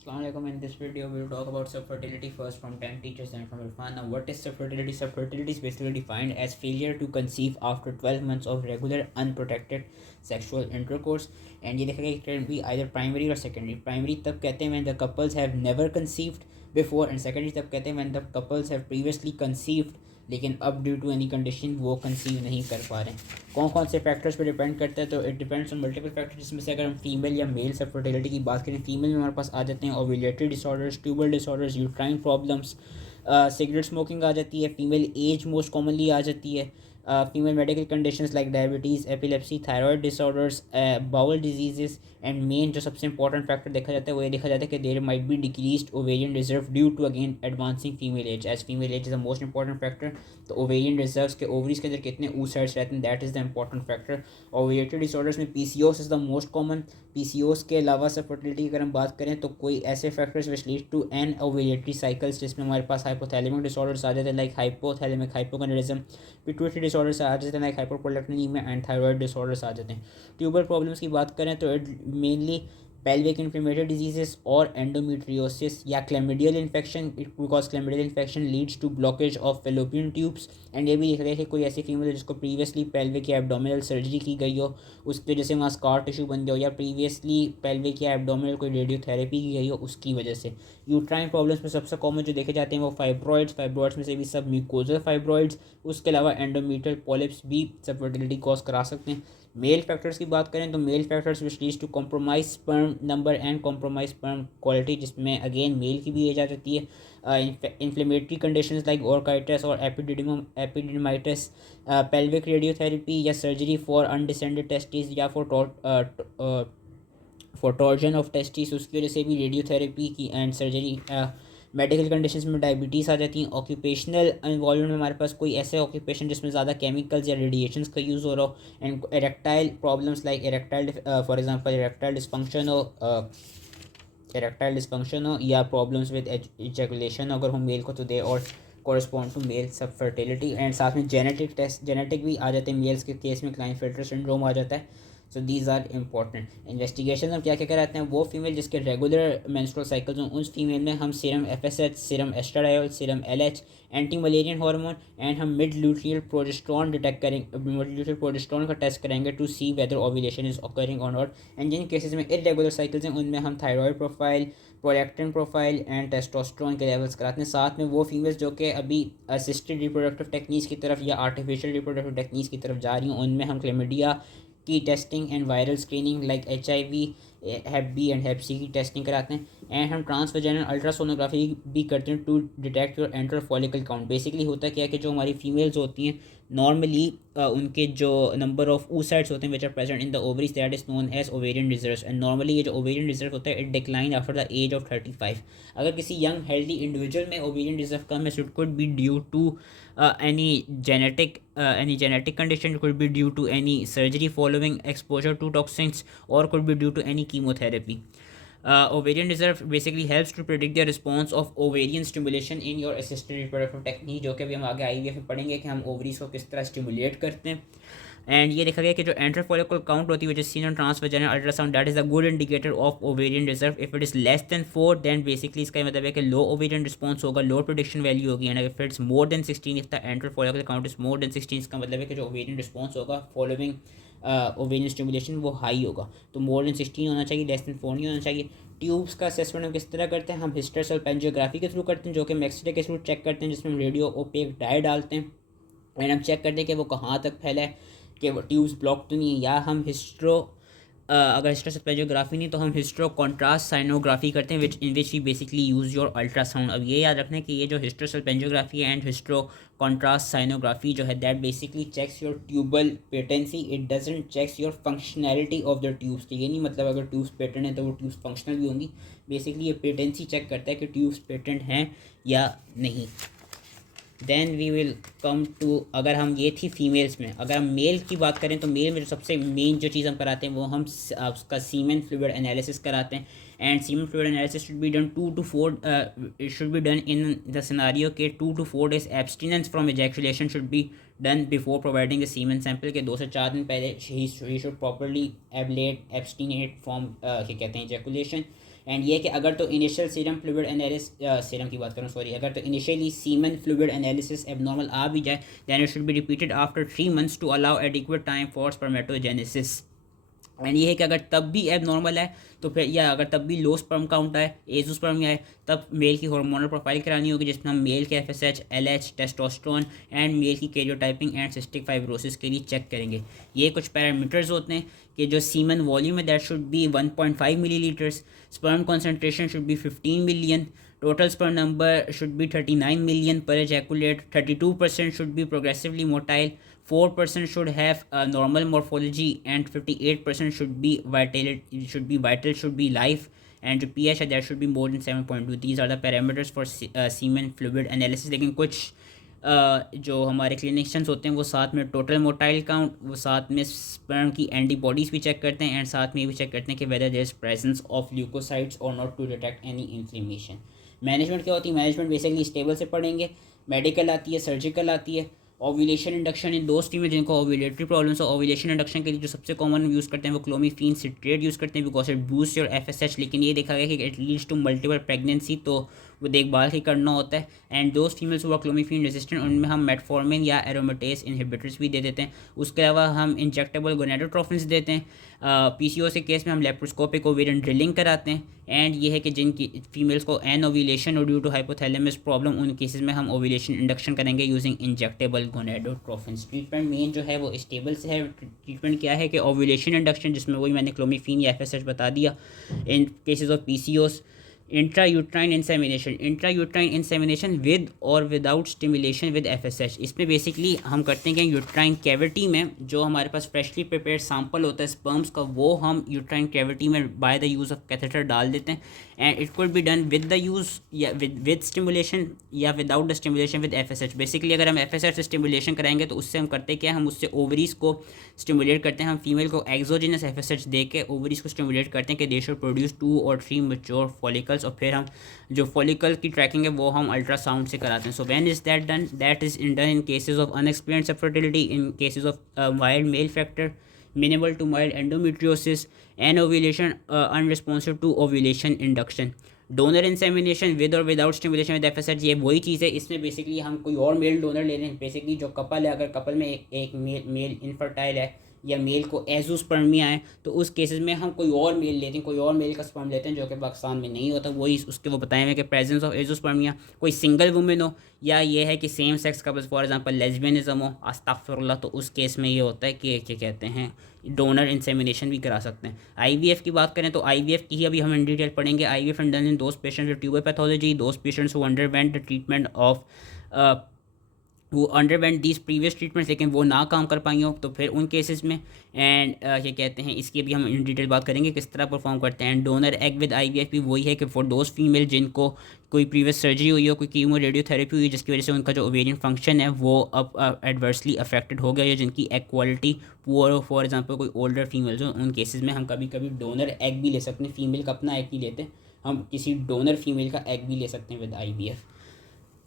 Assalamualaikum. In this video, we will talk about subfertility first from 10 teachers and from Irfan. Now, what is subfertility? Subfertility is basically defined as failure to conceive after 12 months of regular unprotected sexual intercourse. And ये देखा गया it can be either primary or secondary. Primary तब कहते हैं when the couples have never conceived before, and secondary तब कहते हैं when the couples have previously conceived लेकिन अब ड्यू टू एनी कंडीशन वो कंसीव नहीं कर पा रहे हैं। कौन कौन से फैक्टर्स पर डिपेंड करता है, तो it depends on multiple factors, जिसमें से अगर हम फीमेल या मेल सब फर्टिलिटी की बात करें, फीमेल में हमारे पास आ जाते हैं ovulatory disorders, tubal disorders, uterine problems, cigarette smoking आ जाती है, फीमेल एज मोस्ट कॉमनली आ जाती है, female medical conditions like diabetes, epilepsy, thyroid disorders, bowel diseases, and main जो सबसे इंपॉर्टेंट फैक्टर देखा जाता है वो ये देखा जाता है कि there might be decreased ovarian reserve due to again advancing female age, age female age is the most important factor. तो ओवेरियन रिजर्व्स के ओवरीज के अंदर कितने oocytes रहते हैं, that is the important factor. ओवेरियरी डिसऑर्डर्स में PCOS is the most common. PCOS के अलावा सब फर्टिलिटी की अगर हम बात करें तो कोई ऐसे factors which lead to anovulatory cycles, जिसमें हमारे पास हाइपोथैलेमिक डिसऑर्डर्स आ जाते हैं like hypothalamic hypogonadism, pituitary disorders आ जाते हैं like hyperprolactinemia, and thyroid disorders आ जाते हैं। ट्यूबल प्रॉब्लम्स की बात करें तो it mainly pelvic inflammatory diseases or endometriosis या chlamydial infection, because chlamydial infection leads to blockage of fallopian tubes। And ये भी देख रहे हैं कि कोई ऐसी फीमेल है जिसको प्रीवियसली पेल्विक या एब्डोमिनल सर्जरी की गई हो, उसकी वजह से वहाँ स्कार टिश्यू बन गया हो, या प्रीवियसली पेल्विक या एब्डोमिनल कोई रेडियोथेरेपी की गई हो उसकी वजह से। यूट्राइन प्रॉब्लम्स में सबसे कॉमन जो देखे जाते हैं वो फाइब्रॉइड्स में से भी सब म्यूकोजल फाइब्रॉइड्स, उसके अलावा एंडोमीट्रियल पॉलिप्स भी सब फर्टिलिटी कॉज करा सकते हैं। मेल फैक्टर्स की बात करें तो male factors which leads to compromise sperm number and compromise sperm quality, जिसमें अगेन मेल की भी एज आ जाती है। इन्फ्लेमेटरी कंडीशंस लाइक ऑर्काइटिस और एपिडिडमाइटिस, पेल्विक रेडियोथेरेपी या सर्जरी फॉर अनडिसेंडेड टेस्टिस या फॉर टॉर्जन ऑफ टेस्टिस, उसकी वजह से भी रेडियोथेरेपी की एंड सर्जरी। मेडिकल कंडीशंस में डायबिटीज़ आ जाती हैं। ऑक्यूपेशनल इन्वॉल्वमेंट में हमारे पास कोई ऐसे ऑक्यूपेशन जिसमें ज़्यादा केमिकल्स या रेडिएशंस का यूज़ हो रहा हो, and erectile problems like erectile for example erectile dysfunction हो या प्रॉब्लम्स विद इजैकुलेशन अगर हो मेल को, तो दे और कॉरस्पॉन्ड टू मेल सब फर्टिलिटी। एंड साथ में जेनेटिक भी आ जाते हैं, मेल्स के केस में क्लाइनफिल्टर सिंड्रोम आ जाता है। So these are important. Investigation हम क्या क्या कराते हैं, वो फीमेल जिसके रेगुलर मेंस्ट्रुअल साइकिल्स हों उस फीमेल में हम serum FSH, serum estradiol, serum LH, anti mullerian hormone, and हम मिड ल्यूटियल प्रोजेस्टेरॉन डिटेक्ट करेंगे, मिड ल्यूटियल प्रोजेस्टेरॉन का टेस्ट करेंगे to see whether ovulation is occurring और नॉट। एंड जिन केसेस में इरेगुलर साइकिल्स हैं उनमें हम thyroid profile, prolactin profile and testosterone के लेवल्स कराते हैं। साथ में वो फीमेल्स जो कि अभी असिस्टेड रिप्रोडक्टिव टेक्निक्स की तरफ या आर्टिफिशियल रिप्रोडक्टिव टेक्निक्स की तरफ जा रही हैं, उनमें हम क्लेमिडिया की testing and viral screening like HIV, hep B and hep C की टेस्टिंग कराते हैं। एंड हम ट्रांसवेजाइनल अल्ट्रासोनोग्राफी भी करते हैं to detect your antral follicle count. Basically होता क्या है कि जो हमारी फीमेल्स होती हैं नॉर्मली उनके जो नंबर ऑफ oocytes होते हैं which are present in the ovaries, that is known as ovarian reserves. And normally ये जो ओवेरियन रिजर्व होता है it decline after the age of 35। अगर किसी यंग हेल्दी इंडिविजुअल में ओवेरियन रिजर्व कम है, it could be due to any genetic condition, could be due to any surgery following exposure to toxins, or could be due to any chemotherapy. Ovarian reserve basically helps to predict the response of ovarian stimulation in your assisted reproductive technique, जो कि अभी हम आगे IVF में पढ़ेंगे कि हम ovaries को किस तरह स्टिमुलेट करते हैं। एंड ये देखा गया कि जो एंट्रल फॉलिकल काउंट होती है, seen on transvaginal ultrasound, that is a good indicator of ovarian reserve. If it is less than 4 then basically इसका मतलब है कि लो ओवेरियन रिस्पॉन्स होगा, लो प्रोडिक्शन वैल्यू होगी। And if it's more than 16, if the antral follicle count is more than 16, इसका मतलब है कि जो ओवेरियन रिस्पॉन्स होगा फॉलोइंग ओवेरियन स्टिमुलेशन वो हाई होगा। तो मोर देन 16 होना चाहिए, लेस देन 4 नहीं होना चाहिए। ट्यूब्स का असेसमेंट हम किस तरह करते हैं, हम हिस्टेरोसल्फेंजियोग्राफी के थ्रू करते हैं, जो कि हम एक्सरे के थ्रू चेक करते हैं, जिसमें हम रेडियो ओपेक डाई डालते हैं एंड हम चेक करते हैं कि वो कहाँ तक फैला है, कि वो ट्यूब्स ब्लॉक तो नहीं है। या हम अगर हिस्टेरोसल्फेंजियोग्राफी नहीं तो हम हिस्ट्रो कॉन्ट्रास्ट साइनोग्राफी करते हैं, in which we basically use your ultrasound. अब ये याद रखना है कि ये जो हिस्टेरोसल्फेंजियोग्राफी एंड हिस्ट्रो कॉन्ट्रास्ट साइनोग्राफी जो है that basically checks your tubal patency, it doesn't checks your functionality of the tubes. तो ये नहीं मतलब अगर ट्यूब्स पेटेंट है तो वो ट्यूब्स फंक्शनल भी होंगी, बेसिकली ये पेटेंसी चेक करता है कि ट्यूब्स पेटेंट हैं या नहीं। Then we will come to, अगर हम ये थी फीमेल्स में, अगर हम मेल की बात करें तो मेल में जो सबसे मेन जो चीज़ हम कराते हैं वो हम उसका सीमेन फ्लूइड एनालिसिस कराते हैं। And semen fluid analysis should be done 2 to 4, it should be done in the scenario के 2 to 4 days abstinence from ejaculation should be done before providing the semen sample, के 2 से 4 दिन पहले ही should properly ablate abstinate from क्या कहते हैं ejaculation. And ये कि अगर तो initial serum fluid analysis serum की बात करूँ सॉरी, अगर तो initially semen fluid analysis abnormal आ भी जाए then it should be repeated after 3 months to allow adequate time for spermatogenesis. And ये है कि अगर तब भी एब नॉर्मल है तो फिर, या अगर तब भी लो स्पर्म काउंट आए, एजोस्पर्म आए, तब मेल की हार्मोनल प्रोफाइल करानी होगी जिसमें हम मेल के FSH, LH, testosterone and male की कैरियोटाइपिंग एंड सिस्टिक फाइब्रोसिस के लिए चेक करेंगे। ये कुछ पैरामीटर्स होते हैं कि जो सीमन वॉल्यूम है that should B 1.5 millilitres, sperm concentration should be 15 million, total sperm number should be 39 million per ejaculate, 32% should be progressively motile, 4% should have a normal morphology and 58% should be vital, should be live, and जो pH है that should be more than 7.2. These are the parameters for semen fluid analysis. लेकिन कुछ जो हमारे clinicians होते हैं वो साथ में टोटल मोटाइल काउंट, वो साथ में स्पर्म की एंटीबॉडीज़ भी चेक करते हैं एंड साथ में ये भी चेक करते हैं कि whether there is presence of leukocytes और not to detect any inflammation. Management क्या होती है? मैनेजमेंट बेसिकली स्टेबल से पढ़ेंगे, मेडिकल आती है, सर्जिकल आती है, ओव्यूलेशन इंडक्शन इन दोस्त फीमेल जिनको ओव्यूलेटरी प्रॉब्लम्स हो। ओव्यूलेशन इंडक्शन के लिए जो सबसे कॉमन यूज़ करते हैं वो क्लोमिफेन सिट्रेट यूज़ करते हैं because it boost your FSH, लेकिन ये देखा गया कि it leads to multiple pregnancy, तो वो देखभाल ही करना होता है। एंड दोस्त फीमेल्स हुआ क्लोमिफेन रेजिस्टेंट, उनमें हम मेटफॉर्मिन या एरोमेटेज इनहिबिटर्स भी दे देते हैं। उसके अलावा हम इंजेक्टेबल गोनेडोट्रोफिन्स देते हैं। PCOS के केस में हम लेप्रोस्कोपिक ओवेरियन ड्रिलिंग कराते हैं। एंड ये है कि जिन फीमेल्स को एन ओव्यूलेशन और ड्यू टू हाइपोथैलेमस प्रॉब्लम, उन केसेस में हम ओव्यूलेशन इंडक्शन करेंगे यूजिंग इंजेक्टेबल गोनेडोट्रोफिन्स। ट्रीटमेंट मेन जो है वो स्टेबल से है। ट्रीटमेंट क्या है कि ओव्यूलेशन इंडक्शन, जिसमें वही मैंने क्लोमिफेन या FSH बता दिया। In cases of PCOS, intrauterine insemination with और विदाउट स्टिमुलेशन विद FSH। इसमें बेसिकली हम करते हैं कि यूट्राइन कैविटी में जो हमारे पास फ्रेशली प्रिपेयर्ड सैंपल होता है स्पर्म्स का, वो हम यूट्राइन कैविटी में by the use of catheter डाल देते हैं। And it could be done with the use या विद स्टिमुलेशन या without the stimulation with FSH। Basically अगर हम FSH से स्टिमुलेशन कराएंगे तो उससे हम करते क्या, हम उससे ओवरीज़ को स्टिमुलेट करते हैं। हम फीमेल को एक्सोजिनस FSH दे के ओवरीज़ को स्टिमुलेट करते हैं कि they should produce 2 or 3 mature follicles, और फिर हम जो फॉलिकल की ट्रैकिंग है वो हम अल्ट्रासाउंड से कराते हैं। So when is that done? That is done in cases of inexperienced fertility, in cases of wild mail factor, minimal to mild endometriosis, and ovulation unresponsive to ovulation induction. Donor insemination with और without stimulation with FSH, ये वही चीज़ है। इसमें basically हम कोई और mail donor ले लें। बेसिकली जो कपल है, अगर कपल में एक मेल इनफर्टाइल है या मेल को एजोस्पर्मिया है, तो उस केसेस में हम कोई और मेल लेते हैं, कोई और मेल का स्पर्म लेते हैं जो कि पाकिस्तान में नहीं होता। वही उसके वो बताए हुए कि प्रेजेंस ऑफ एजोस्पर्मिया, कोई सिंगल वुमेन हो या ये है कि same sex couples for example lesbianism हो, अस्तगफिरुल्लाह, तो उस केस में ये होता है कि क्या कहते हैं डोनर इंसेमिनेशन भी करा सकते हैं। IVF की बात करें तो IVF की ही अभी हम इन डिटेल पढ़ेंगे। IVF done in those patients with tuber pathology, those patients who underwent the treatment of वो अंडरवेंट दीज प्रीवियस ट्रीटमेंट्स, लेकिन वो ना काम कर पाई हो, तो फिर उन केसेस में एंड क्या कहते हैं इसकी भी हम इन डिटेल बात करेंगे किस तरह परफॉर्म करते हैं। डोनर एग विद IVF भी वही है कि फॉर दोज फीमेल जिनको कोई प्रीवियस सर्जरी हुई हो, कोई कीमो रेडियोथेरेपी हुई जिसकी वजह से उनका जो ओवेरियन फंक्शन है वो अब एडवर्सली अफेक्टेड हो गया, या जिनकी एग क्वालिटी पुअर हो, फॉर एग्जांपल कोई ओल्डर फीमेल्स हो, उन केसेस में हम कभी कभी डोनर एग भी ले सकते हैं। फीमेल का अपना एग ही लेते हैं, हम किसी डोनर फीमेल का एग भी ले सकते हैं विद IVF।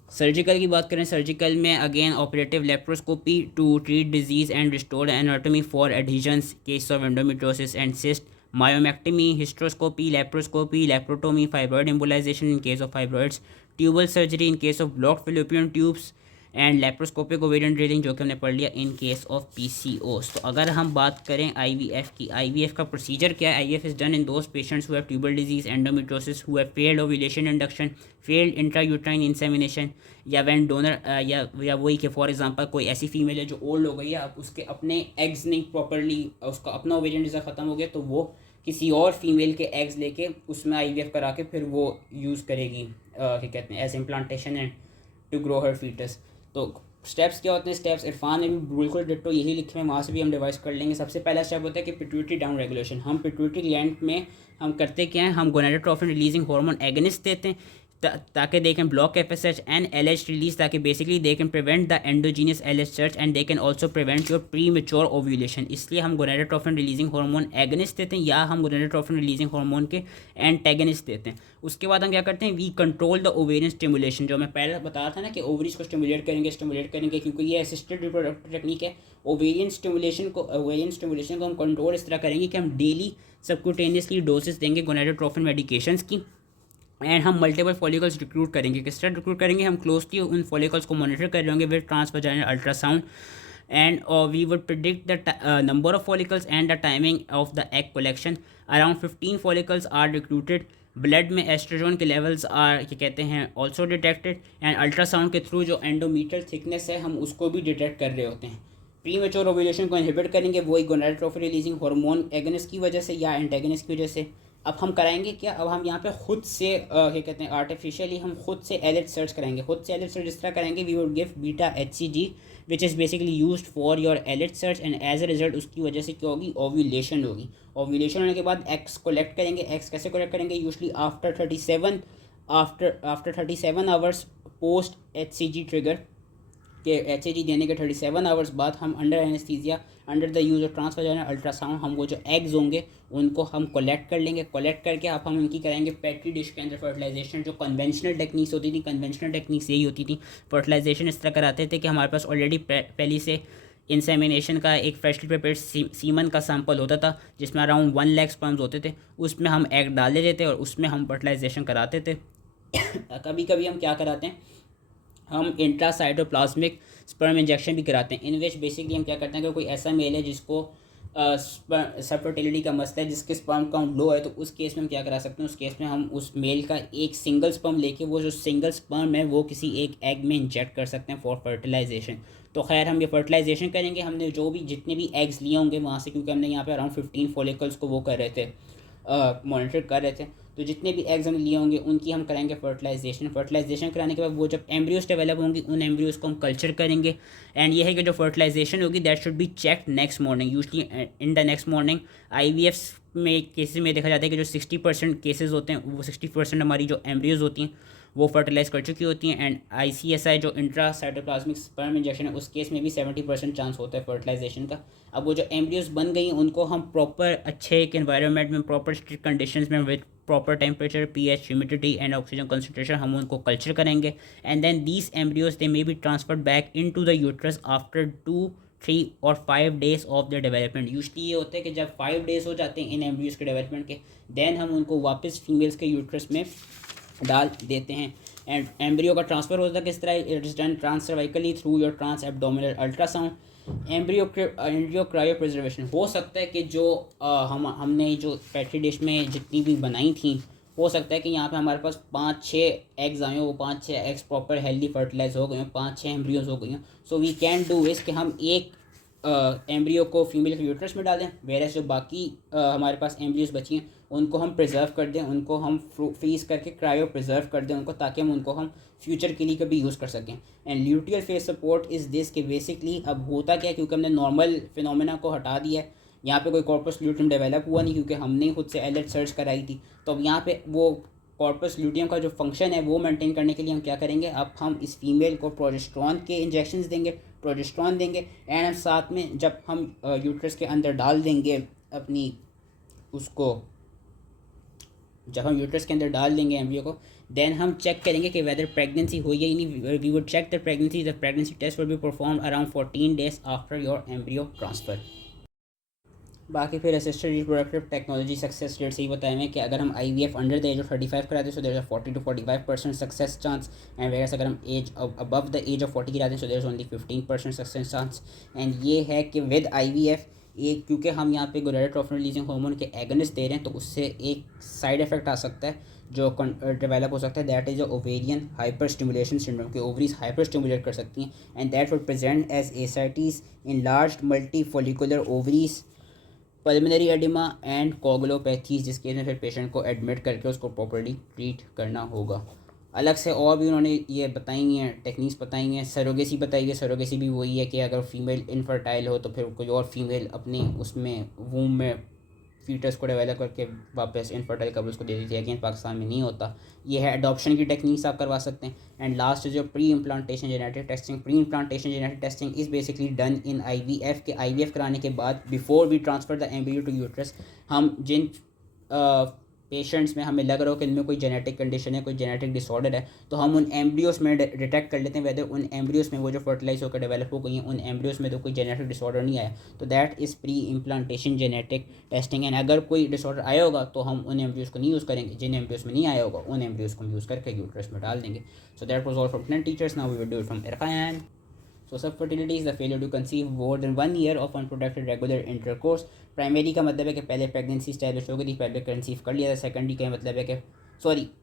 सर्जिकल की बात करें, सर्जिकल में again operative laparoscopy to treat disease and restore anatomy for adhesions case of endometriosis and cyst, myomectomy, hysteroscopy, laparoscopy, laparotomy, fibroid embolisation in case of fibroids, tubal surgery in case of blocked fallopian tubes and laparoscopic ovarian drilling जो कि हमने पढ़ लिया इन case of PCOS। तो अगर हम बात करें IVF की, IVF का प्रोसीजर क्या है? IVF is done in those patients who have tubal disease, endometriosis, who have failed ovulation induction, failed intrauterine insemination, या व्हेन डोनर या वही कि फॉर एग्जांपल कोई ऐसी फीमेल है जो ओल्ड हो गई है, अब उसके अपने एग्स नहीं प्रॉपरली, उसका अपना ओवेरियन डिज़ायर ख़त्म हो गया, तो वो किसी और फीमेल के एग्स लेके उसमें IVF करा के फिर वो यूज़ करेगी क्या कहते हैं as implantation and to grow her fetus. तो स्टेप्स क्या होते हैं? स्टेप्स इरफान ने भी बिल्कुल डिट्टो यही लिखे हैं, वहाँ से भी हम रिवाइज कर लेंगे। सबसे पहला स्टेप होता है कि पिट्यूटरी डाउन रेगुलेशन। हम पिट्यूटरी ग्लैंड में हम करते क्या हैं, हम गोनाडोट्रोफिन रिलीजिंग हार्मोन एगनिस्ट देते हैं ताकि they can block FSH and LH release, ताकि basically they can prevent the endogenous LH surge and they can also prevent your premature ovulation. इसलिए हम गोनाडोट्रोपिन रिलीजिंग हार्मोन एगनिस्ट देते हैं या हम गोनाडोट्रोपिन रिलीजिंग हार्मोन के antagonist देते हैं। उसके बाद हम क्या करते हैं, we control the ovarian stimulation. जो मैं पहले बता रहा था ना कि ओवरीज को स्टिमुलेट करेंगे क्योंकि ये असिस्टेड रिप्रोडक्टिव टेक्निक है। ओवेरियन स्टिमुलेशन को हम कंट्रोल इस तरह करेंगे कि हम डेली सबक्यूटेनियसली डोसेस देंगे गोनाडोट्रोपिन मेडिकेशंस की, एंड हम मल्टीपल फॉलिकल्स रिक्रूट करेंगे। किस तरह रिक्रूट करेंगे, हम क्लोजली उन फॉलिकल्स को मॉनिटर कर रहे होंगे with transvaginal ultrasound, and we would predict the number of follicles and the timing of the egg collection. Around 15 follicles are recruited. Blood में एस्ट्रोजन के लेवल्स आर क्या कहते हैं ऑल्सो डिटेक्टेड, एंड अल्ट्रासाउंड के through जो endometrial thickness है हम उसको भी डिटेक्ट कर रहे होते हैं। प्री मेच्योर ओव्यूलेशन को इनहिबिट करेंगे वही गोनाडोट्रोपिन रिलीजिंग हार्मोन एगनिस्ट की वजह से या एंटेगनिस्ट की वजह से। अब हम कराएंगे क्या, अब हम यहाँ पे खुद से क्या कहते हैं आर्टिफिशियली हम खुद से एलिट सर्च कराएंगे। खुद से एलिट सर्च इस तरह करेंगे, we would give beta HCG which is basically used for your elite search, and as a result उसकी वजह से क्या होगी, ओव्यूलेशन होगी। ओव्यूलेशन होने के बाद एक्स कलेक्ट करेंगे। एक्स कैसे कलेक्ट करेंगे, usually after 37 hours post HCG trigger के HCG देने के 37 आवर्स बाद हम under anaesthesia under the use of transvaginal ultrasound हम वो जो एग्स होंगे उनको हम कलेक्ट कर लेंगे। कलेक्ट करके अब हम इनकी कराएंगे पेट्री डिश के अंदर फर्टिलाइजेशन। जो कन्वेंशनल टेक्निक्स होती थी, कन्वेंशनल टेक्निक्स यही होती थी, फर्टिलाइजेशन इस तरह कराते थे कि हमारे पास ऑलरेडी पहले से इंसेमिनेशन का एक फ्रेशली प्रिपेयर्ड सीमन का सैंपल होता था जिसमें अराउंड 1 लाख स्पर्म्स होते थे, उसमें हम एग डाल देते थे और उसमें हम फर्टिलाइजेशन कराते थे। कभी कभी हम क्या कराते हैं, हम इंट्रासाइटोप्लाज्मिक स्पर्म इंजेक्शन भी कराते हैं, इन विच बेसिकली हम क्या करते हैं कि कोई ऐसा मेल है जिसको फर्टिलिटी का मसला है, जिसके स्पर्म काउंट लो है, तो उस केस में हम क्या करा सकते हैं, उस केस में हम उस मेल का एक सिंगल स्पर्म लेके वो जो सिंगल स्पर्म है वो किसी एक एग में इंजेक्ट कर सकते हैं फॉर फर्टिलाइजेशन। तो खैर हम ये फर्टिलाइजेशन करेंगे, हमने जो भी जितने भी एग्स लिए होंगे वहाँ से, क्योंकि हमने यहाँ पे अराउंड 15 फॉलिकल्स को वो कर रहे थे, मॉनिटर कर रहे थे, तो जितने भी एग्स हम लिए होंगे उनकी हम करेंगे फर्टिलाइजेशन कराने के बाद वो जब एम्ब्रियोज डेवलप होंगी उन एम्ब्रियोज को हम कल्चर करेंगे। एंड ये है कि जो फर्टिलाइजेशन होगी that should be check next morning, usually in the next morning. IVF में केसेस में देखा जाता है कि जो 60% केसेस होते हैं वो 60% हमारी जो एम्ब्रियोज होती हैं वो फर्टिलाइज कर चुकी होती हैं, एंड ICSI जो इंट्रासाइटोप्लाज्मिक स्पर्म इंजेक्शन है उस केस में भी 70% चांस होता है फर्टिलाइजेशन का। अब वो जो एम्ब्रियोज बन गई हैं उनको हम प्रॉपर अच्छे एक एनवायरनमेंट में, प्रॉपर स्ट्रिक्ट कंडीशंस में with proper temperature, pH, humidity and oxygen concentration हम उनको कल्चर करेंगे, and then these embryos they may be transferred back into the uterus after 2, 3 और 5 days of the development. Usually ये होता है कि जब 5 डेज हो जाते हैं इन एम्ब्रियोज के डेवलपमेंट के, देन हम उनको वापस फीमेल्स के यूट्रस में डाल देते हैं। एंड एम्ब्रियो का ट्रांसफ़र होता है किस तरह, it is done transcervically through your trans abdominal ultrasound. Embryo cryopreservation हो सकता है कि जो हमने जो पेट्री डिश में जितनी भी बनाई थी, हो सकता है कि यहाँ पे हमारे पास 5-6 एग्स आए हों, वो 5-6 एग्स प्रॉपर हेल्दी फर्टिलाइज हो गए हों, 5-6 एम्ब्रियोज हो गई हों। सो वी कैन डू इस कि हम एक एम्ब्रियो को फीमेल के यूट्रस में डालें, वेरस जो बाकी हमारे पास एम्ब्रियोज बची हैं उनको हम प्रिजर्व कर दें, उनको हम फ्रीज करके क्रायो प्रिजर्व कर दें उनको, ताकि हम उनको हम फ्यूचर के लिए कभी यूज़ कर सकें। And luteal face support is this कि बेसिकली अब होता क्या है, क्योंकि हमने नॉर्मल फिनोमेना को हटा दिया है, यहाँ पे कोई कॉर्पस ल्यूटियम डेवलप हुआ नहीं क्योंकि हमने खुद से एलर्ट सर्च कराई थी, तो अब यहाँ पे वो कॉर्पस ल्यूटियम का जो फंक्शन है वो मेंटेन करने के लिए हम क्या करेंगे, अब हम इस फीमेल को प्रोजेस्टेरॉन के इंजेक्शंस देंगे, प्रोजेस्टेरॉन देंगे, एंड हम साथ में जब हम यूट्रस के अंदर डाल देंगे अपनी उसको, जब हम यूट्रस के अंदर डाल देंगे एम्ब्रियो को, देन हम चेक करेंगे कि वेदर प्रेगनेंसी हुई है या नहीं। We would check the pregnancy test will be perform around 14 days after your embryo transfer. बाकी फिर assisted reproductive technology success rate से ही बताए हैं कि अगर हम IVF under the age of 35 कराते हैं so there is 40 to 45% success chance, and whereas अगर हम age above the age of 40 कराते हैं so there is only 15% success chance. And ये है कि विद IVF एक, क्योंकि हम यहाँ पे गोनाडोट्रोपिन रिलीजिंग हार्मोन के एगनिस्ट दे रहे हैं, तो उससे एक साइड इफेक्ट आ सकता है जो डेवलप हो सकता है, that is ovarian hyper stimulation syndrome, के ओवरीज हाइपर स्टिमुलेट कर सकती हैं, and that would present as ascites in large multifollicular ovaries, pulmonary oedema and coagulopathies, जिसके में फिर पेशेंट को एडमिट करके उसको प्रॉपर्ली ट्रीट करना होगा। अलग से और भी उन्होंने ये बताई हैं टेक्निक्स बताई हैं, सरोगेसी बताई है। सरोगेसी भी वही है कि अगर फीमेल इनफर्टाइल हो तो फिर कोई और फीमेल अपने उसमें वूम में फीटस को डेवलप करके वापस इनफर्टाइल कपल्स को दे देती है। अगेन पाकिस्तान में नहीं होता। ये है अडॉप्शन की टेक्निक्स आप करवा सकते हैं। एंड लास्ट जो pre implantation genetic testing. Pre implantation genetic testing is basically done in IVF के IVF कराने के बाद before we transfer the embryo to uterus, हम जिन पेशेंट्स में हमें लग रहा हो कि इनमें कोई जेनेटिक कंडीशन है, कोई जेनेटिक डिसऑर्डर है, तो हम उन एम्ब्रियोस में डिटेक्ट कर लेते हैं वेदर उन एम्ब्रियोस में वो जो फर्टिलाइज होकर डेवलप हो गई हैं उन एम्ब्रियोस में तो कोई जेनेटिक डिसऑर्डर नहीं आया। तो that is pre implantation genetic testing. And अगर कोई डिसऑर्डर आया होगा तो हम उन एम्ब्रियोस को नहीं यूज़ करेंगे, जिन एम्ब्रियोस में नहीं आया होगा उन एम्ब्रियोस को हम यूज़ करके यूट्रस में डाल देंगे। So that was all from 10 teachers. Now we will do it from Irfan. So subfertility is the failure to conceive more than 1 year of unprotected regular intercourse. Primary का मतलब है कि पहले प्रेगनेंसी स्टैब्लिश हो गई थी, पहले कंसीव कर लिया था। सेकेंडरी का मतलब है कि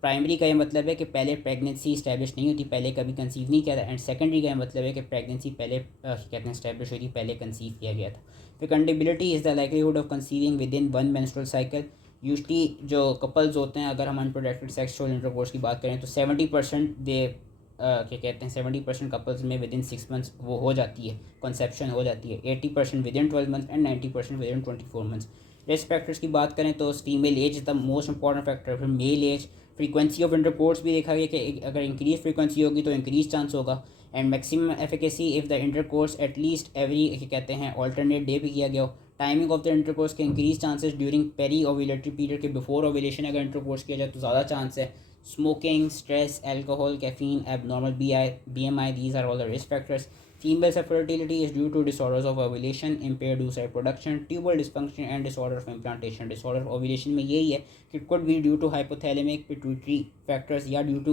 प्राइमरी का ये मतलब है कि पहले प्रेगनेंसी स्टैब्लिश नहीं होती, पहले कभी कंसीव नहीं किया था। एंड सेकेंडरी का मतलब है कि प्रेगनेंसी पहले कहते हैं स्टैब्लिश हुई थी, पहले कंसीव किया गया था। Fecundability is the likelihood of conceiving within 1 menstrual cycle. Usually जो कपल्स होते हैं, अगर हम अनप्रोटेक्टेड सेक्सुअल इंटरकोर्स की बात करें तो 70% दे क्या कहते हैं 70% कपल्स में विद इन 6 मंथ्स वो हो जाती है, कंसेप्शन हो जाती है। 80% विद इन 12 मंथ्स एंड 90% विद इन 24 मंथ्स। रिस्क फैक्टर्स की बात करें तो female age is the most important factor. फिर male age, frequency of intercourse भी देखा गया कि अगर इंक्रीज फ्रीक्वेंसी होगी तो इंक्रीज चांस होगा। And maximum efficacy if the intercourse at least every क्या कहते हैं ऑल्टरनेट डे भी किया गया हो। टाइमिंग ऑफ द इंटरकोर्स के increase chances during peri ovulatory period के बिफोर ओव्यूलेशन अगर इंटरकोर्स किया जाए तो ज़्यादा चांस है। Smoking, stress, alcohol, caffeine, abnormal BMI, these are all the risk factors. Female fertility is due to disorders of ovulation, impaired oocyte production, tubal dysfunction and disorder of implantation. Disorder of ovulation में यही है कि it could be due to hypothalamic pituitary factors या due to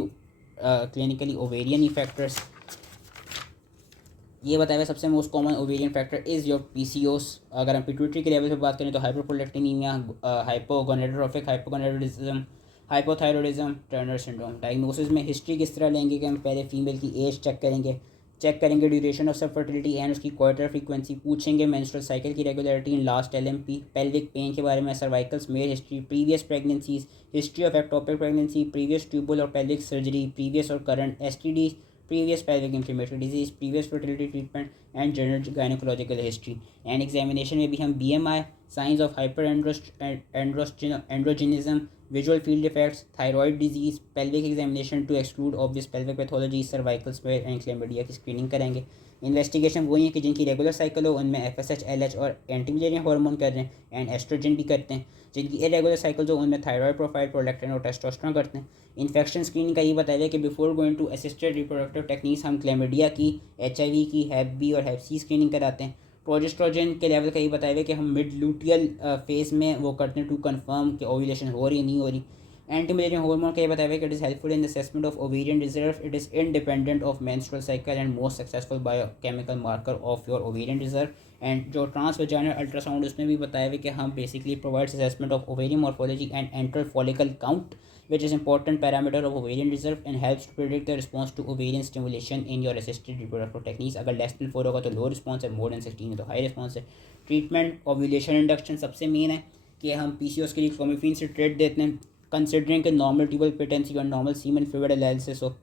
clinically ovarian factors. ये बताया हुआ सबसे most common ovarian factor is your PCOS। अगर हम पिट्यूटरी के लेवल पे बात करें तो hyperprolactinemia, hypogonadotropic hypogonadism, hypothyroidism, Turner syndrome. Diagnosis में हिस्ट्री किस तरह लेंगे कि हम पहले फीमेल की एज चेक करेंगे duration of subfertility and उसकी क्वार्टर फ्रीक्वेंसी, पूछेंगे मेंस्ट्रुअल साइकिल की regularity in last LMP, pelvic pain के बारे में, cervical smear history, previous pregnancies, history of ectopic pregnancy, previous tubal और पेल्विक सर्जरी, प्रीवियस और current STD, previous pelvic inflammatory disease, previous fertility treatment and general gynecological history. And examination में भी हम BMI, signs of hyperandrogenism, visual field effects, thyroid disease, pelvic examination to exclude obvious pelvic pathology, cervical smear and chlamydia की screening करेंगे। Investigation वही है कि जिनकी regular cycle हो उनमें FSH, LH और एंटीमिलेरियन हार्मोन कर रहे हैं एंड एस्ट्रोजन भी करते हैं। जिनकी इरेगुलर साइकिल हो उनमें थायराइड प्रोफाइल, प्रोलेक्टिन और टेस्टोस्टेरोन करते हैं। इन्फेक्शन स्क्रीनिंग का ये बताया गया कि before going to assisted reproductive techniques हम क्लेमिडिया की, HIV की, HEP B और HEP C स्क्रीनिंग कराते हैं। प्रोजेस्ट्रोजन के लेवल का ये बताया गया कि हम मिड लूटियल फेज में वो करते हैं टू कंफर्म कि ओव्यूलेशन हो रही है नहीं हो रही। एंटीमिलेरियन हार्मोन का ये बताया गया कि it is helpful in assessment of ovarian reserve, it is independent of menstrual cycle and most successful biochemical marker of your ovarian reserve. And जो ट्रांसवेजाइनल अल्ट्रासाउंड उसमें भी बताया गया कि हम basically provides assessment of ovarian morphology and enteral follicle count which is important parameter of ovarian reserve and helps to predict the response to ovarian stimulation in your assisted reproductive techniques। अगर less than 4 होगा तो लो response है, more than 16 है तो high response है। Treatment ovulation induction सबसे main है कि हम PCOS के लिए क्लोमिफेन से ट्रीट देते हैं कंसिडरिंग के नॉर्मल ट्यूबल पेटेंसी और नॉर्मल सीमन फ्लूइड एनालिसिस हो।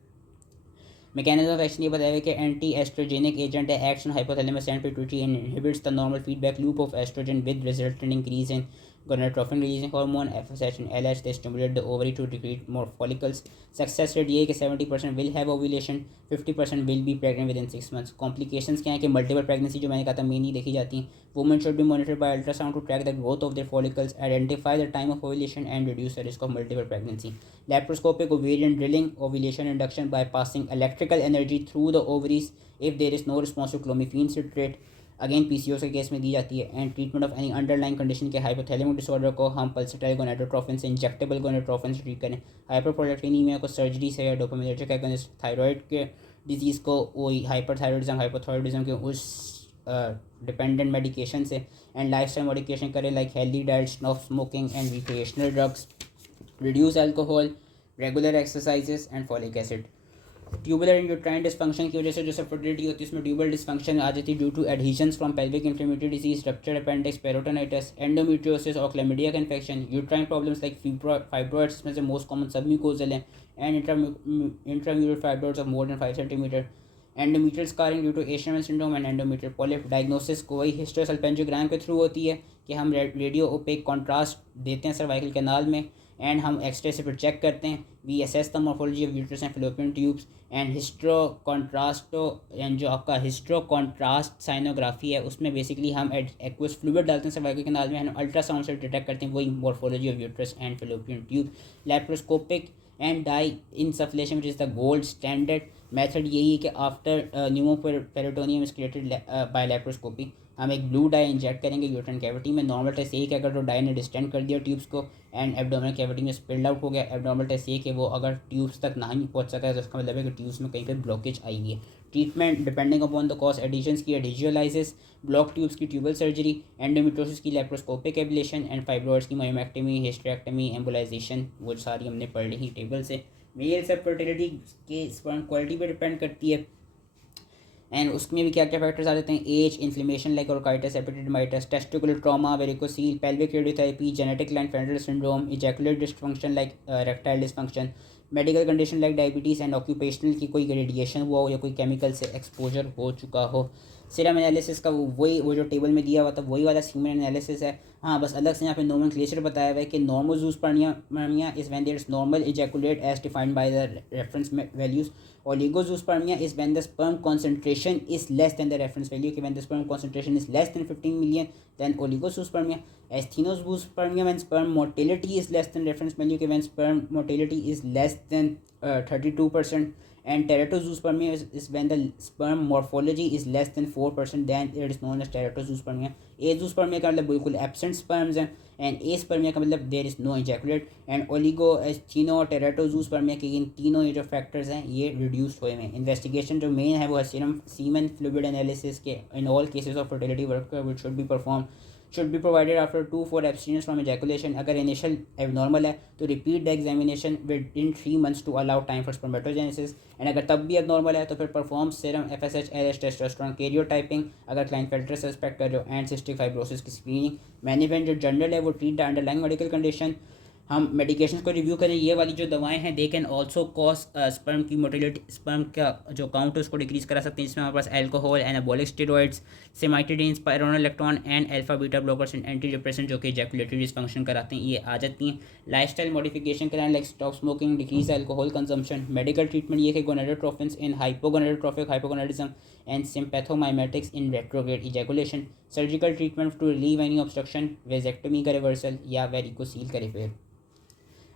मैकेनिज्म ऑफ एक्शन ये बताया गया कि एंटी एस्ट्रोजेनिक एजेंट है, action hypothalamus and pituitary and inhibits the normal feedback loop of oestrogen with resultant increase in gonadotropin releasing hormone FSH and LH। they stimulate the ovary to secrete more follicles। Success rate ये है कि 70% will have ovulation, 50% will be pregnant with in 6 months. Complications क्या है कि multiple pregnancy जो मैंने कहा था मेनली देखी जाती हैं। Women should be monitored by ultrasound to track the growth of their follicles, identify the time of ovulation and reduce the risk of multiple pregnancy. Laparoscopic ovarian drilling, ovulation induction by passing electrical energy through the ovaries if there is no response to clomiphene citrate, again PCOS के case में दी जाती है। And treatment of any underline condition के hypothalamic disorder को हम pulsatile gonadotrophin से, injectable gonadotrophin से ट्रीट करें। हाइपरप्रोलेक्टिनीमिया को सर्जरी से या डोपामिनर्जिक एगोनिस्ट, थायराइड के डिजीज़ को वही हाइपरथायरॉइडिज्म हाइपोथायरॉइडिज्म के उस डिपेंडेंट मेडिकेशन से। एंड लाइफस्टाइल मॉडिफिकेशन करें like healthy diet, stop smoking and recreational drugs, reduce alcohol, regular exercises and folic acid. Tubular and uterine dysfunction की वजह से जो फर्टिलिटी होती है उसमें ट्यूबल डिस्फंक्शन आ जाती है due to adhesions from pelvic inflammatory disease, rupture appendix, peritonitis, endometriosis और क्लैमिडिया का infection. Uterine problems like fibroids में से मोस्ट कॉमन सबम्यूकोजल हैं and intramural fibroids of more than 5 centimetre. Endometrial scarring due to Asherman syndrome and endometrial polyp. Diagnosis को वही हिस्टोसल्पेंजियोग्राम के through होती है कि हम रेडियो ओपेक कॉन्ट्रास्ट देते हैं सर्वाइकल कैनाल में एंड हम एक्सरे से फिर चेक करते हैं. We assess the morphology of uterus and fallopian tubes and hystero contrast and जो आपका हिस्ट्रो कॉन्ट्रास्ट साइनोग्राफी है उसमें बेसिकली हम एक्वस फ्लूइड डालते हैं सर्वाइकल कैनाल में, हम अल्ट्रासाउंड से डिटेक्ट करते हैं वही morphology of uterus and fallopian tube. Laparoscopic and dye insufflation which is the gold standard method यही है कि after pneumoperitoneum is created by laparoscopy हम एक ब्लू डाई इंजेक्ट करेंगे यूट्रन कैविटी में. नॉर्मल टेस्ट यही कि अगर तो डाई ने डिस्टेंड कर दिया ट्यूब्स को एंड एब्डोमिनल कैविटी में स्पिल्ड आउट हो गया, एब्डोमिनल टेस्ट ये कि वो अगर ट्यूब्स तक नहीं पहुंच सका है तो उसका मतलब है कि ट्यूब्स में कहीं पे ब्लॉकेज आई हुई है. Treatment depending upon the cause adhesions की एडिजियोलाइसिस, ब्लॉक ट्यूब्स की ट्यूबल सर्जरी, एंडोमेट्रियोसिस की लैप्रोस्कोपिक एब्लेशन एंड फाइब्रॉइड्स की मायोमेक्टमी, हिस्टेरेक्टमी, एम्बोलाइजेशन, वो सारी हमने पढ़ ली ही टेबल से. मेल से फर्टिलिटी के स्पर्म क्वालिटी पर डिपेंड करती है एंड उसमें भी क्या क्या फैक्टर्स आ जाते हैं. Age, inflammation like orchitis, hepatitis, testicular trauma, varicocele, pelvic radiotherapy, genetic Klinefelter syndrome, ejaculate dysfunction like erectile dysfunction, medical condition like diabetes and occupational की कोई रेडिएशन हुआ हो या कोई केमिकल से एक्सपोजर हो चुका हो. सीरम एनालिसिस का वो जो टेबल में दिया हुआ था वही वाला सीरम एनालिसिस है. हाँ, बस अलग से यहाँ पे नोमेनक्लेचर बताया हुआ है कि normozoospermia is when there is normal ejaculate as defined by the reference values. Oligozoospemia is when the sperm concentration is less than the reference value. When the sperm concentration is less than 15 million, then oligozoospemia. Asthenospermia when sperm motility is less than reference value. When sperm motility is less than 32%. And teratozoospermia is when the sperm morphology is less than 4%, then it is known as teratozoospermia. Azoospermia का मतलब बिल्कुल absent sperms हैं and aspermia का मतलब there is no ejaculate. And oligoasthenoteratozoospermia के इन तीनों ये जो फैक्टर्स हैं ये रिड्यूस हुए हैं. इन्वेस्टिगेशन जो मेन है वो है सीमन फ्लूइड एनालिसिस के in all cases of fertility work which should be provided after 2-4 abstinence from ejaculation. अगर initial abnormal है तो repeat the examination within 3 months to allow time for spermatogenesis. and अगर तब भी abnormal है तो फिर perform serum FSH, LH, testosterone karyotyping अगर Klinefelter सस्पेक्ट कर रहे हो एंड cystic fibrosis की स्क्रीनिंग. मैनेजमेंट जो जनरल है वो treat the underlying medical condition. हम मेडिकेशन को रिव्यू करें. ये वाली जो दवाएं हैं दे कैन ऑल्सो कॉज स्पर्म की मोटिलिटी, स्पर्म का जो काउंट है उसको डिक्रीज करा सकते हैं. इसमें हमारे पास alcohol, anabolic steroids, cimetidine, spironolactone and alpha beta blockers and antidepressant जो कि इजैकुलेटरी डिसफंक्शन कराते हैं ये आ जाती हैं. लाइफस्टाइल मॉडिफिकेशन कराएं like stop smoking, decrease alcohol consumption. Medical treatment ये है gonadotrophins in hypogonadotrophic hypogonadism and sympathomimetics in retrograde ejaculation. Surgical treatment to relieve any obstruction, vasectomy का रिवर्सल या वेरिकोसील का रिपेयर.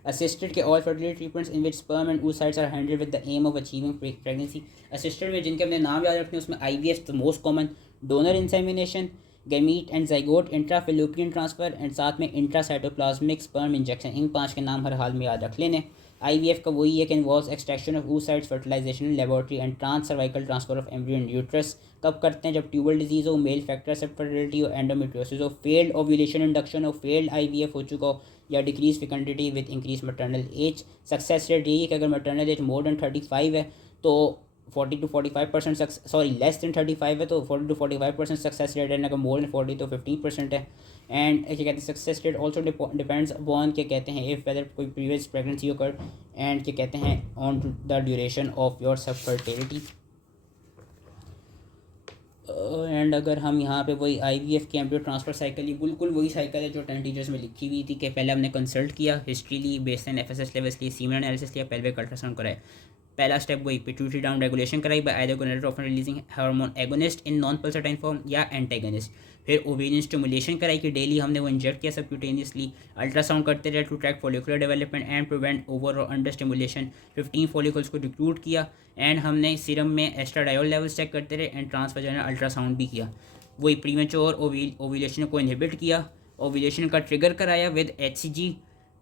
Assisted के all fertility treatments in which sperm and oocytes are handled with the aim of achieving pregnancy. Assisted में जिनके हमने नाम याद रखने हैं उसमें IVF the most common, donor insemination, gamete and zygote intrafallopian transfer and साथ में intracytoplasmic sperm injection. इन 5 के नाम हर हाल में याद रख लेने. IVF का वही है कि involves extraction of oocytes, fertilization in laboratory and trans-cervical transfer of embryo in uterus. कब करते हैं? जब ट्यूबल डिजीज़ हो, मेल फैक्टर फर्टिलिटी हो, एंडोमेट्रियोसिस हो, फेल्ड ओव्यूलेशन इंडक्शन हो, फेल्ड IVF हो चुका हो या decrease fecundity with increase maternal age. Success rate यही है कि अगर मटर्नल एज मोर देन 35 है तो 40 to 45% लेस देन 35 है तो 40 to 45% सक्सेस रेट है. अगर मोर देन 40 तो 15% है. एंड क्या कहते हैं success rate also depends upon क्या कहते हैं इफ वेदर कोई प्रीवियस प्रेगनेंसी ओकर एंड क्या कहते हैं on to the duration of your subfertility. And अगर हम यहाँ पे वही IVF के एम्ब्रियो ट्रांसफ़र साइकिल, ये बिल्कुल वही साइकिल है जो 10 टीचर्स में लिखी हुई थी कि पहले हमने कंसल्ट किया, हिस्ट्री ली, बेसलाइन FSH लेवल्स लिए, सीमेन एनालिसिस लिया, पेल्विक अल्ट्रासाउंड कराया. पहला स्टेप वही पिट्यूटरी डाउन रेगुलेशन कराई by either gonadotrophin releasing hormone agonist in non pulsatile form या एंटेगोनिस्ट. फिर ओवेरियन स्टिमुलेशन कराई कि डेली हमने वो इंजेक्ट किया सबक्यूटेनियसली. अल्ट्रासाउंड करते रहे to track follicular development and prevent over और अंडर स्टिमुलेशन. 15 फॉलिकल्स को रिक्रूट किया एंड हमने सीरम में एस्ट्राडायोल लेवल्स चेक करते रहे एंड ट्रांसवाजाइनल अल्ट्रासाउंड भी किया. वही प्रीमेच्योर ओव्यूलेशन को इनहिबिट किया. ओव्यूलेशन का ट्रिगर कराया विद HCG.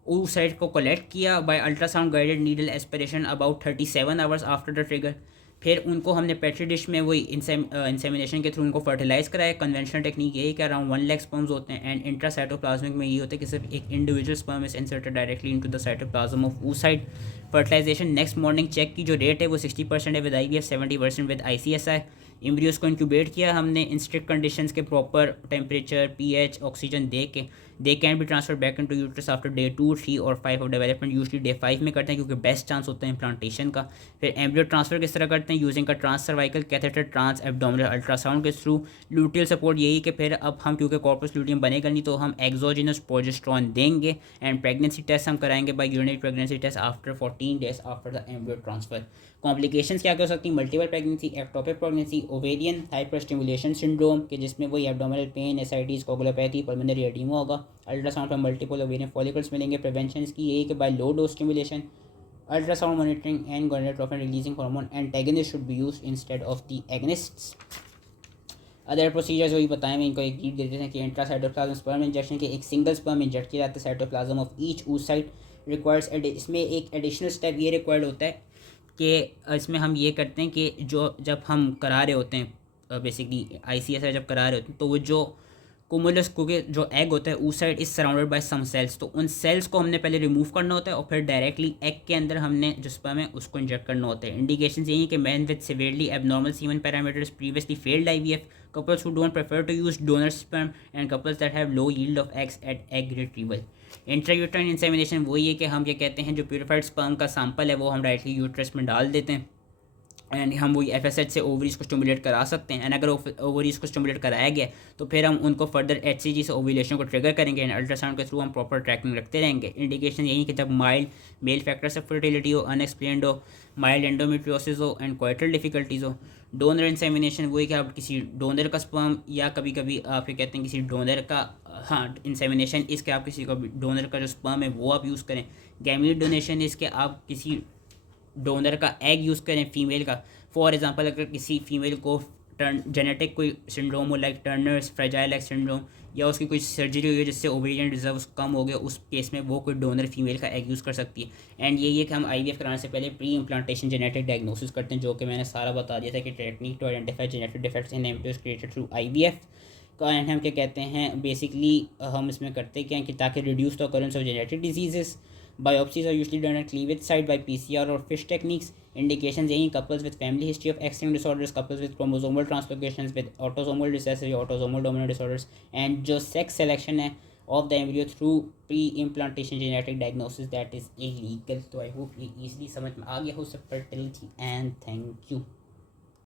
oocyte को कलेक्ट किया by ultrasound guided needle aspiration about 37 hours after the trigger. फिर उनको हमने पेट्री डिश में वही इंसेमिनेशन के थ्रू उनको फर्टिलाइज कराया. कन्वेंशनल टेक्निक यही कि अराउंड 1 लाख स्पर्म्स होते हैं एंड इंट्रासाइटोप्लाज्मिक में ये होता है कि सिर्फ एक individual sperm is inserted directly into the cytoplasm of oocyte. Fertilization next morning check की जो रेट है वो 60% है with IVF, 70% with ICSI. Embryos को इंक्यूबेट किया हमने इन स्ट्रिक्ट कंडीशंस के proper temperature, pH, oxygen they के they can be transfer back into uterus after day 2, 3 और 5 ऑफ डेवलपमेंट। यूजली डे 5 में करते हैं क्योंकि बेस्ट चांस होता है इम्प्लांटेशन का। फिर एम्ब्रियो ट्रांसफर किस तरह करते हैं? यूजिंग का trans cervical catheter, trans abdominal ultrasound के थ्रू। लूटियल सपोर्ट यही कि फिर अब हम क्योंकि कॉर्पस लूटियम बनेगा नहीं तो हम एक्सोजिनस प्रोजेस्टेरॉन देंगे। एंड प्रेगनेंसी टेस्ट हम कराएंगे by urinary pregnancy test after 14 days after the embryo transfer. Complications क्या क्या हो सकती हैं? Multiple pregnancy, ectopic pregnancy, ovarian hyper stimulation syndrome के जिसमें वही abdominal pain, ascites, coagulopathy, pulmonary oedema होगा। अल्ट्रासाउंड में मल्टीपल ओवेरियन फॉलिकल्स मिलेंगे। प्रिवेंशन की यही कि by low dose stimulation, ultrasound monitoring and gonadotropin releasing hormone antagonist should be used instead of the agonists. Other procedures वही बताएं, मैं इनको एक रीड दे देते हैं कि इंट्रासाइटोप्लाज्म स्पर्म इंजेक्शन के एक सिंगल स्पर्म इंजेक्ट किया जाता है cytoplasm of each oocyte requires. इसमें एक एडिशनल स्टेप ये रिक्वायर्ड होता है कि इसमें हम ये करते हैं कि जो जब हम करा रहे होते हैं बेसिकली ICSI जब करा रहे होते हैं तो वो जो कुमुलस क्योंकि जो एग होता है oocyte is surrounded by some cells, तो उन सेल्स को हमने पहले रिमूव करना होता है और फिर डायरेक्टली एग के अंदर हमने जो स्पर्म है उसको इंजेक्ट करना होता है। इंडिकेशन यही है कि man with severely abnormal semen parameters previously failed IVF, couples who don't prefer to use donor sperm and couples that have low yield of eggs at egg retrieval. Intrauterine insemination वही है कि हम क्या कहते हैं जो प्यूरिफाइड स्पर्म का sample है वो हम डायरेक्टली यूट्रस में डाल देते हैं एंड हम वही FSH से ओवरीज को स्टिमुलेट करा सकते हैं। एंड अगर ओवरीज को स्टिमुलेट कराया गया तो फिर हम उनको फर्दर HCG से ओव्यूलेशन को ट्रिगर करेंगे एंड अल्ट्रासाउंड के थ्रू हम प्रॉपर ट्रैकिंग रखते रहेंगे। इंडिकेशन यही कि जब mild male factors of fertility हो, अनएक्सप्लेन्ड हो, माइल्ड एंडोमेट्रियोसिस हो एंड क्वाइटल डिफिकल्टीज हो। डोनर इंसेमिनेशन वही कि आप किसी डोनर का स्पर्म या कभी कभी आप ये कहते हैं किसी डोनर का इंसेमिनेशन इसके आप किसी का डोनर का जो स्पर्म है वो आप यूज़ करें। गैमीट डोनेशन इसके आप किसी डोनर का एग यूज़ करें फीमेल का। फॉर एग्जांपल अगर किसी फीमेल को जेनेटिक कोई सिंड्रोम हो like Turners fragile x syndrome या उसकी कोई सर्जरी हुई है जिससे ओवेरियन रिजर्व कम हो गया, उस केस में वो कोई डोनर फीमेल का एग यूज़ कर सकती है। एंड यही है कि हम IVF कराने से पहले प्री इम्प्लांटेशन जेनेटिक डायग्नोसिस करते हैं जो कि मैंने सारा बता दिया था कि technique to identify genetic defects in embryos created through IVF का। एंड हम क्या कहते हैं बेसिकली हम इसमें करते क्या हैं कि ताकि reduce the occurrence of genetic diseases. Biopsies are usually done at cleavage site by PCR or FISH techniques. Indications यही couples with family history of X-linked disorders, couples with chromosomal translocations with autosomal recessive या autosomal dominant disorders, and जो sex selection है of the embryo through pre-implantation genetic diagnosis that is illegal. तो I hope ये easily समझ में आ गया हो सब fertility and thank you.